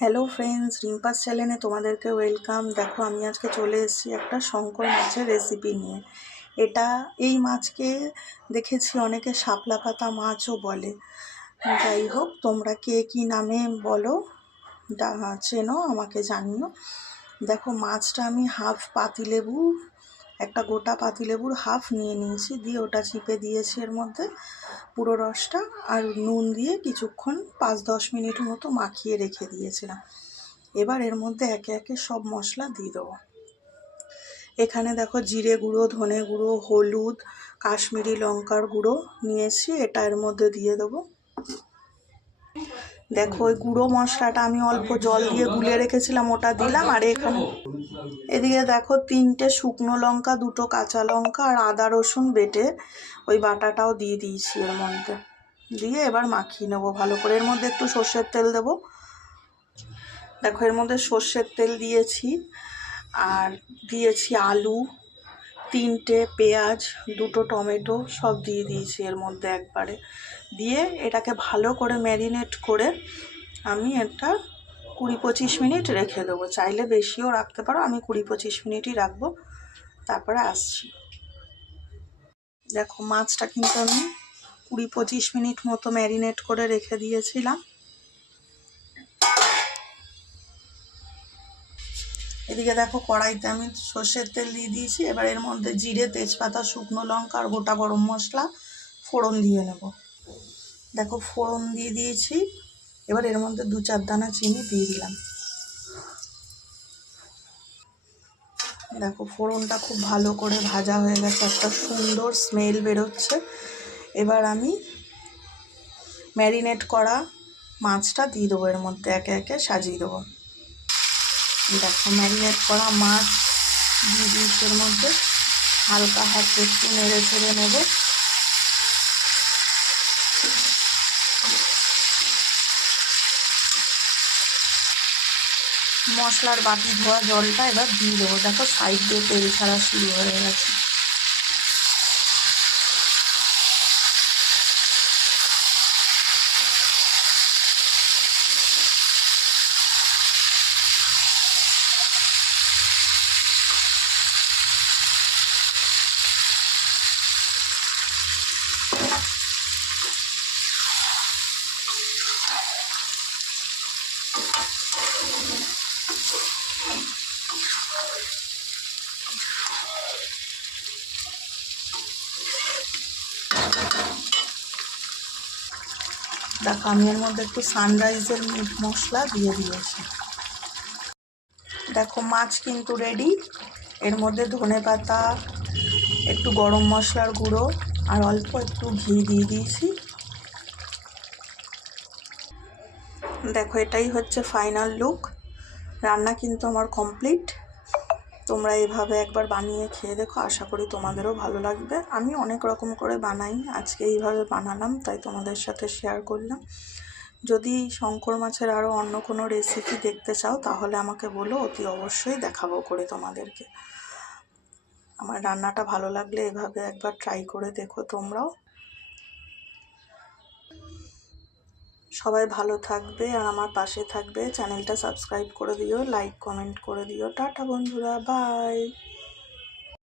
Hello friends, রিম্পাস চ্যানেলে তোমাদেরকে welcome. দেখো, আমি আজকে চলে এসেছি একটা শঙ্কর মাছের রেসিপি নিয়ে। এই মাছকে দেখেছি অনেকে শাপলা পাতা মাছও বলে। যাই হোক, তোমরা কে কী নামে বলো চেনো আমাকে জানিও। দেখো, মাছটা আমি হাফ পাতিলেবু, একটা গোটা পাতিলেবুর হাফ নিয়ে নিয়েছি, দিয়ে ওটা চিপে দিয়েছি এর মধ্যে পুরো রসটা, আর নুন দিয়ে কিছুক্ষণ 5-10 মিনিট মতো মাখিয়ে রেখে দিয়েছিলাম। এবার এর মধ্যে একে একে সব মশলা দিয়ে দেবো। এখানে দেখো, জিরে গুঁড়ো, ধনে গুঁড়ো, হলুদ, কাশ্মীরি লঙ্কার গুঁড়ো নিয়েছি, এটা এর মধ্যে দিয়ে দেবো। দেখো, ওই গুঁড়ো মশলাটা আমি অল্প জল দিয়ে গুলে রেখেছিলাম, ওটা দিলাম। আর এদিকে দেখো, 3টে শুকনো লঙ্কা, 2টো কাঁচা লঙ্কা আর আদা রসুন বেটে ওই বাটাটাও দিয়ে দিয়েছি এর মধ্যে। দিয়ে এবার মাখিয়ে নেবো ভালো করে। এর মধ্যে একটু সর্ষের তেল দেবো। দেখো, এর মধ্যে সর্ষের তেল দিয়েছি, আর দিয়েছি আলু, 3টে পেঁয়াজ, 2টো টমেটো, সব দিয়ে দিয়েছি এর মধ্যে একবারে। দিয়ে এটাকে ভালো করে ম্যারিনেট করে আমি এটা 20-25 মিনিট রেখে দেবো। চাইলে বেশিও রাখতে পারো, আমি 20-25 মিনিটই রাখবো, তারপরে আসছি। দেখো, মাছটা কিন্তু আমি 20-25 মিনিট মতো ম্যারিনেট করে রেখে দিয়েছিলাম। এদিকে দেখো, কড়াইতে আমি সর্ষের তেল দিয়ে দিয়েছি। এবার এর মধ্যে জিরে, তেজপাতা, শুকনো লঙ্কা আর গোটা গরম মশলা ফোড়ন দিয়ে নেব। দেখো, ফোড়ন দিয়ে দিয়েছি। এবার এর মধ্যে 2-4 দানা চিনি দিয়ে দিলাম। দেখো, ফোড়নটা খুব ভালো করে ভাজা হয়ে গেছে, একটা সুন্দর স্মেল বেরোচ্ছে। এবার আমি ম্যারিনেট করা মাছটা দিয়ে দেবো এর মধ্যে, একে একে সাজিয়ে দেবো। দেখো, ম্যারিনেট করা মাছ দিয়ে দিয়েছি এর মধ্যে। হালকা হাতে একটু নেড়ে চেড়ে নেব। মশলার বাটি ধোয়া জলটা এবার দিয়ে দেবো। দেখো, সাইড দিয়ে তেল ছাড়া শুরু হয়ে গেছে। দেখো, আমি এর মধ্যে একটু সানরাইজের মিট মশলা দিয়ে দিয়েছি। দেখো, মাছ কিন্তু রেডি। এর মধ্যে ধনেপাতা, একটু গরম মশলার গুঁড়ো আর অল্প একটু ঘি দিয়ে দিয়েছি। দেখো, এটাই হচ্ছে ফাইনাল লুক। রান্না কিন্তু আমার কমপ্লিট। তোমরা এভাবে একবার বানিয়ে খেয়ে দেখো, আশা করি তোমাদেরও ভালো লাগবে। আমি অনেক রকম করে বানাই, আজকে এইভাবে বানালাম, তাই তোমাদের সাথে শেয়ার করলাম। যদি শঙ্কর মাছের আরও অন্য কোনো রেসিপি দেখতে চাও তাহলে আমাকে বলো, অতি অবশ্যই দেখাবো করে তোমাদেরকে। আমার রান্নাটা ভালো লাগলে এভাবে একবার ট্রাই করে দেখো তোমরাও। সবাই ভালো থাকবে আর আমার পাশে থাকবে। চ্যানেলটা সাবস্ক্রাইব করে দিও, লাইক কমেন্ট করে দিও। টাটা বন্ধুরা, বাই।